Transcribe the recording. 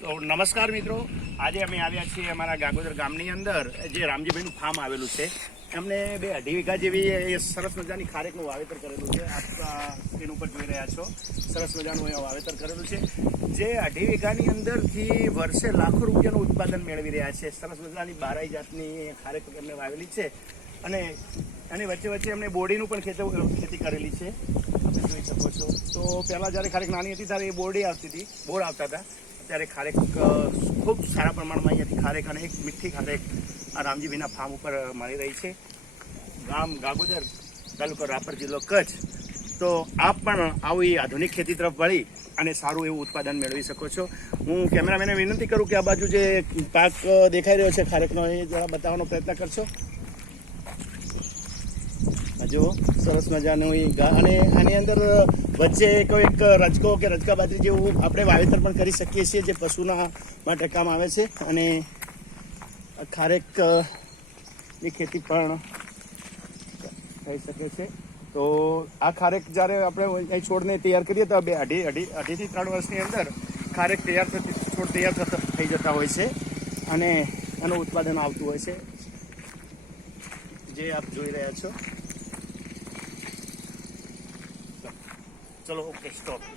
તો નમસ્કાર મિત્રો. આજે અમે આવ્યા છીએ અમારા ગાગોદર ગામની અંદર, જે રામજીભાઈનું ફાર્મ આવેલું છે. એમને બે અઢી વીઘા જેવી એ સરસ મજાની ખારેકનું વાવેતર કરેલું છે. આપ સ્ક્રીન ઉપર જોઈ રહ્યા છો. સરસ મજાનું એ વાવેતર કરેલું છે. જે અઢી વીઘાની અંદરથી વર્ષે લાખો રૂપિયાનું ઉત્પાદન મેળવી રહ્યા છે. સરસ મજાની બારાઈ જાતની ખારેક એમને વાવેલી છે. અને એની વચ્ચે વચ્ચે એમને બોડીનું પણ ખેતર ખેતી કરેલી છે. તમે જોઈ શકો છો. તો પહેલાં જ્યારે ખારેક નાની હતી ત્યારે એ બોરડી આવતી હતી, બોર આવતા હતા. ત્યારે ખારેક ખૂબ સારા પ્રમાણમાં અહીંયાથી ખારેક અને એક મીઠી ખારેક આ રામજીભાઈના ફાર્મ ઉપર મળી રહી છે. ગામ ગાગોદર, તાલુકો રાપર જિલ્લો કચ્છ. તો આપ પણ આવી આધુનિક ખેતી તરફ વળી અને સારું એવું ઉત્પાદન મેળવી શકો છો. હું કેમેરામેને વિનંતી કરું કે આ બાજુ જે પાક દેખાઈ રહ્યો છે ખારેકનો, એ જરા બતાવવાનો પ્રયત્ન કરશો. જુઓ સરસ મજાનું એ અને આની અંદર વચ્ચે કોઈ એક રજકો કે રજકા બાજરી જેવું આપણે વાવેતર પણ કરી શકીએ છીએ, જે પશુના માટે કામ આવે છે. અને ખારેકની ખેતી પણ થઈ શકે છે. તો આ ખારેક જ્યારે આપણે અહીં છોડને તૈયાર કરીએ, તો બે અઢી અઢી અઢીથી ત્રણ વર્ષની અંદર ખારેક તૈયાર થતી છોડ તૈયાર થતા થઈ જતા હોય છે. અને એનું ઉત્પાદન આવતું હોય છે. જે આપ જોઈ રહ્યા છો. solo un stop.